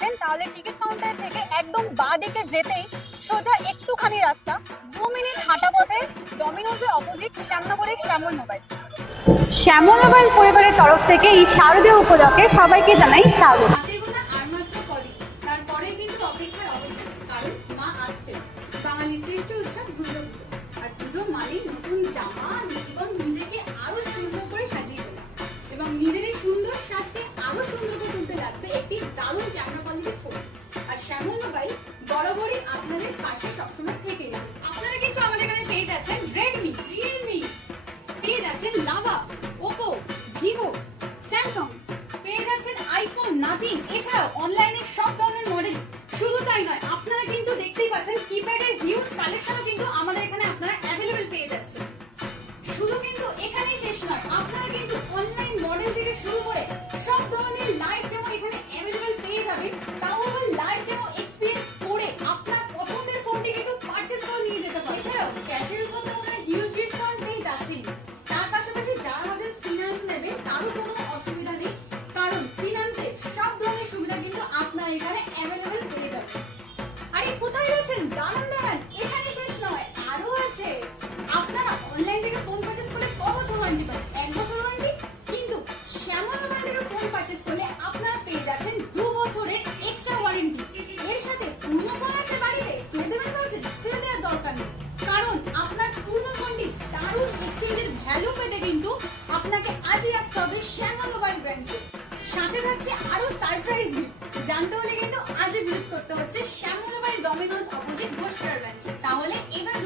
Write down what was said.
আসেন তাহলে ticket counter থেকে একদম বাঁ দিকে যেতেই সোজা একটুখানি রাস্তা 2 মিনিট হাঁটা পথে ডমিনোজের অপোজিট শ্যামনগরের শ্যামল মোবাইল। শ্যামল মোবাইল পরিবারের তরফ থেকে এই শারদীয় উপলক্ষে সবাইকে জানাই স্বাগত। তারপরে কিন্তু অপেক্ষার অবসান, কারণ মা আছে। বাঙালি শ্রেষ্ঠ উৎসব দুর্গাপুজো, আর পুজো মানেই নতুন জামা এবং নিজেকে আরো সুন্দর করে সাজিয়ে তোলা এবং নিজের এই সুন্দর সাজকে আরো সুন্দর করে তুলতে লাগবে একটি দারুণ ক্যামেরা কোয়ালিটির ফোন। আর শ্যামল মোবাইল বরাবরই আপনাদের পাশে সবসময় থেকে যাচ্ছে। আপনারা কিন্তু আমাদের এখানে পেয়ে যাচ্ছেন রেডমি, রিয়েলমি, পেয়ে যাচ্ছেন লাভা, ওপো, ভিভো, স্যামসাং, পেয়ে যাচ্ছেন আইফোন, নাথিং, এছাড়াও অনলাইনে সব ধরনের মডেল। শুধু তাই নয়, আপনারা কিন্তু দেখতেই পাচ্ছেন কিপ্যাডের হিউজ কালেকশনও কিন্তু আমাদের এখানে আপনারা অ্যাভেলেবেল পেয়ে যাচ্ছেন। শুধু কিন্তু এখানেই শেষ নয়, আপনারা কিন্তু অনলাইন মডেল থেকে শুরু করে সব ধরনের লাইভ ডেমো এখানে অ্যাভেলেবেল পেয়ে যাবেন। তাও আবার লাইভ ডেমো এক্সপেরিয়েন্স করে আপনার পছন্দের ফোনটি কিন্তু পারচেজ করে নিয়ে যেতে পারেন। এছাড়াও ক্যাশের উপর তো আপনারা হিউজ ডিসকাউন্ট পেয়ে যাচ্ছেন। তার পাশাপাশি যারা আমাদের ফিনান্স নেবেন তারও কোনো অসুবিধা নেই, কারণ ফিনান্সের সব ধরনের সুবিধা কিন্তু আপনার এখানে অ্যাভেলেবেল পেয়ে যাবেন। আরে কোথায় যাচ্ছেন? দাঁড়ান দাঁড়ান, এখানে শেষ নয়, আরো আছে। আপনারা অনলাইন থেকে ফোন পারচেজ করলে ক বছর ওয়ারেন্টি পান? 1 বছর ওয়ারেন্টি। কিন্তু শ্যামল মোবাইল থেকে ফোন পারচেজ করলে আপনারা পেয়ে যাচ্ছেন 2 বছরের এক্সট্রা ওয়ারেন্টি। এর সাথে পুরনো ফোন আছে বাড়িতে, ফেলে দেবেন ভাবছেন? ফেলে দেওয়ার দরকার নেই, কারণ আপনার পুরনো ফোনটি দারুণ এক্সচেঞ্জের ভ্যালু পেতে কিন্তু আপনাকে আজই আসতে হবে শ্যামল মোবাইল ব্র্যান্ডে। সাথে থাকছে আরো সারপ্রাইজ গিফট। জানতে হলে কিন্তু আজই ভিজিট করতে হচ্ছে শ্যামল মোবাইল ডমিনোজ অপোজিট ঘোষপাড়া ব্রাঞ্চে। তাহলে এবার